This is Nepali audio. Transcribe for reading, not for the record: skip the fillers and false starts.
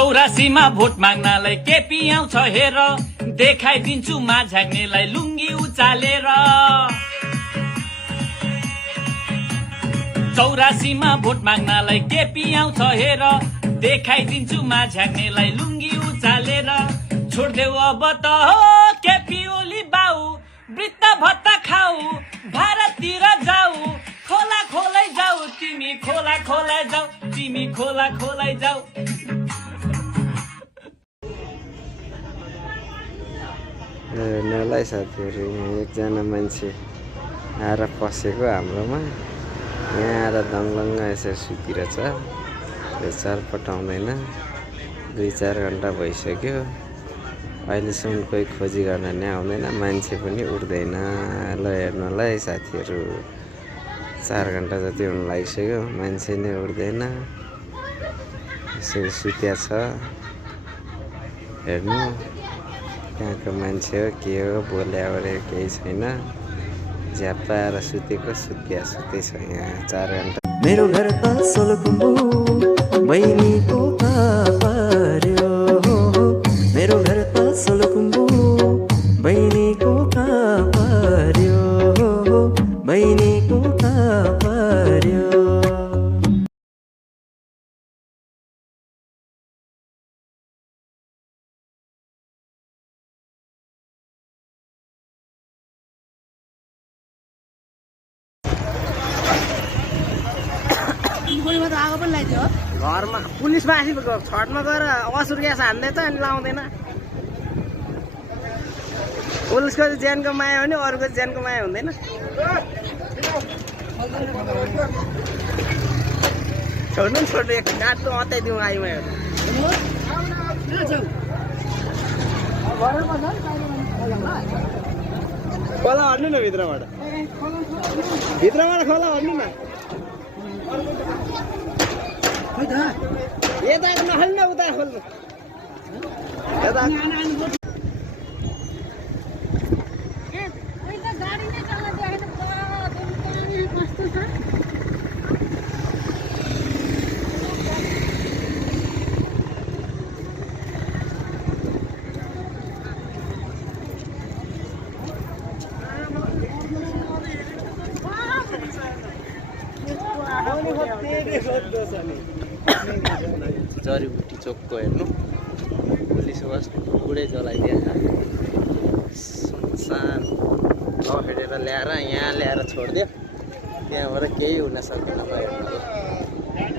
चौरासीमा भोट माग्नलाई केपी आउँछ हेर देखाइदिन्छु माझ्याग्नेलाई लुङ्गी उचालेर चौरासीमा भोट माग्नलाई केपी आउँछ हेर देखाइदिन्छु माझ्याग्नेलाई लुङ्गी उचालेर छोड्देऊ अब त हो केपी ओली बाउ वृत्त भत्ता खाऊ भारततिर जाऊ खोला खोलै जाऊ तिमी खोला खोलै जाऊ तिमी खोला खोलै जाऊ नलाई साथीहरू यहाँ एकजना मान्छे आएर पसेको हाम्रोमा यहाँ आएर दङलङ्ग यसरी सुतिरहेछ यो चालपटाउँदैन 2-4 घन्टा भइसक्यो अहिलेसम्म कोही खोजी गर्न नै आउँदैन मान्छे पनि उठ्दैन ल हेर्नुलाई साथीहरू 4 घन्टा जति हुन लागिसक्यो मान्छे नै उठ्दैन यसरी सुत्या छ हेर्नु त्यहाँको मान्छे हो के हो बोल्या ओरे केही छैन झ्याप्पा आएर सुतेको सुत्या सुत्दै छ यहाँ 4 घन्टा मेरो घर त सोलुखुम्बु बहिनीको पर्यो मेरो घर त सोलुखुम्बु बहिनीको पर्यो बहिनीको पर्यो घरमा पुलिस माथि छटमा गएर असुर ग्यास हान्दैछ अनि लाउँदैन पुलिसको चाहिँ ज्यानको माया हो नि अरूको ज्यानको माया हुँदैन छोड्नु छोड्नु एक काट्नु अत्याइदिउँ आइमा खोला हट्नु न भित्रबाट खोला हट्नु न यता नखोल्नु उता खोल्नु जडीबुटी चोकको हेर्नु पुलिस बस बुढे जलाइदिएछ सुनसान खडेर ल्याएर यहाँ ल्याएर छोडिदियो त्यहाँबाट केही हुन सकेन हेर्नु